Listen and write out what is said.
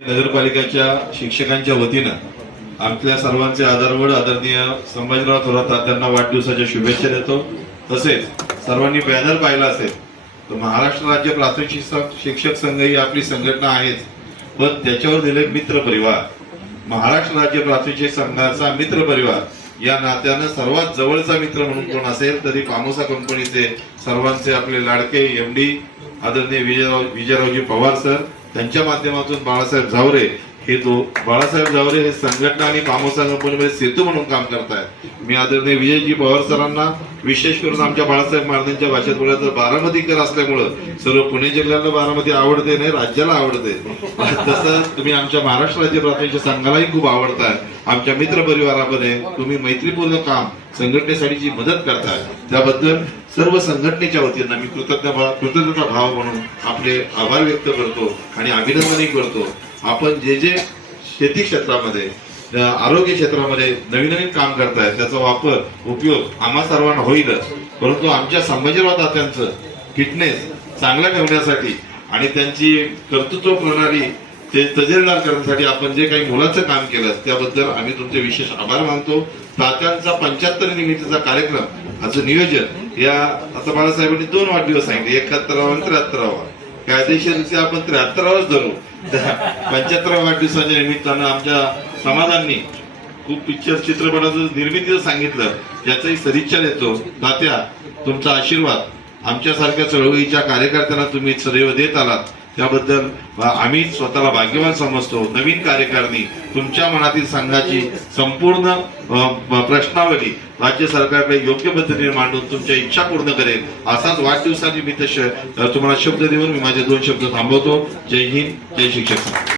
नगरपालिकेच्या शिक्षकांच्या वतीनं आपल्या सर्वांचे आदरवड आदरणीय संभाजीराव थोरात तात्यांना वाढदिवसाच्या शुभेच्छा देतो। तसेच सर्वांनी बॅनर पाहिला असेल तर महाराष्ट्र राज्य प्राथमिक शिक्षक संघ ही आपली संघटना आहेच, पण त्याच्यावर दिले मित्र परिवार। महाराष्ट्र राज्य प्राथमिक शिक्षक संघाचा मित्र परिवार या नात्यानं सर्वात जवळचा मित्र म्हणून कोण असेल तरी पामोसा कंपनीचे सर्वांचे आपले लाडके एमडी आदरणीय विजयरावजी पवार सर, त्यांच्या माध्यमातून बाळासाहेब झावरे बाळासाहेब झावरे हे संघटना आणि पामोसा कंपनीमध्ये सेतू म्हणून काम करतायत। मी आदरणीय विजयजी पवार सरांना विशेष करून आमच्या बाळासाहेब मारदेंच्या भाषेत बोलायचं बारामतीकर असल्यामुळं सर्व पुणे जिल्ह्याला बारामती आवडते नाही राज्याला आवडते, तसं तुम्ही आमच्या महाराष्ट्र राज्य प्राथमिक संघालाही खूप आवडताय। आमच्या मित्र परिवारामध्ये तुम्ही मैत्रीपूर्ण काम संघटनेसाठीची मदत करताय, त्याबद्दल सर्व संघटनेच्या वतीनं मी कृतज्ञता भाव म्हणून आपले आभार व्यक्त करतो आणि अभिनंदनही करतो। आपण जे जे शेती क्षेत्रामध्ये आरोग्य क्षेत्रामध्ये नवीन नवीन काम करताय त्याचा उपयोग आम्हा सर्वांना होईलच, परंतु आमच्या संभाजीराव तात्यांचं फिटनेस चांगला ठेवण्यासाठी आणि त्यांची कर्तृत्व प्रणाली ते तजेलदार करण्यासाठी आपण जे काही मुलांचं काम केलं त्याबद्दल आम्ही तुमचे विशेष आभार मानतो। तात्यांचा 75 निमित्ताचा कार्यक्रम याचं नियोजन या आता बाळासाहेबांनी 2 वाढदिवस सांगितले, 71वा आणि 73वा, कायदेशीर आपण 73वाच धरू। 75व्या वाढदिवसाच्या निमित्तानं आमच्या समाजांनी खूप चित्रपटाचं निर्मितीचं सांगितलं, याचाही सदिच्छा देतो। तात्या, तुमचा आशीर्वाद आमच्यासारख्या चळवळीच्या कार्यकर्त्यांना तुम्ही सदैव देत आलात, त्याबद्दल आम्ही स्वतःला भाग्यवान समजतो। नवीन कार्यकारिणी तुमच्या मनातील संघाची संपूर्ण प्रश्नावली राज्य सरकारकडे योग्य पद्धतीने मांडून तुमच्या इच्छा पूर्ण करेल असाच वाढदिवसानिमित्त तुम्हाला शब्द देऊन मी माझे 2 शब्द थांबवतो। जय हिंद, जय शिक्षक।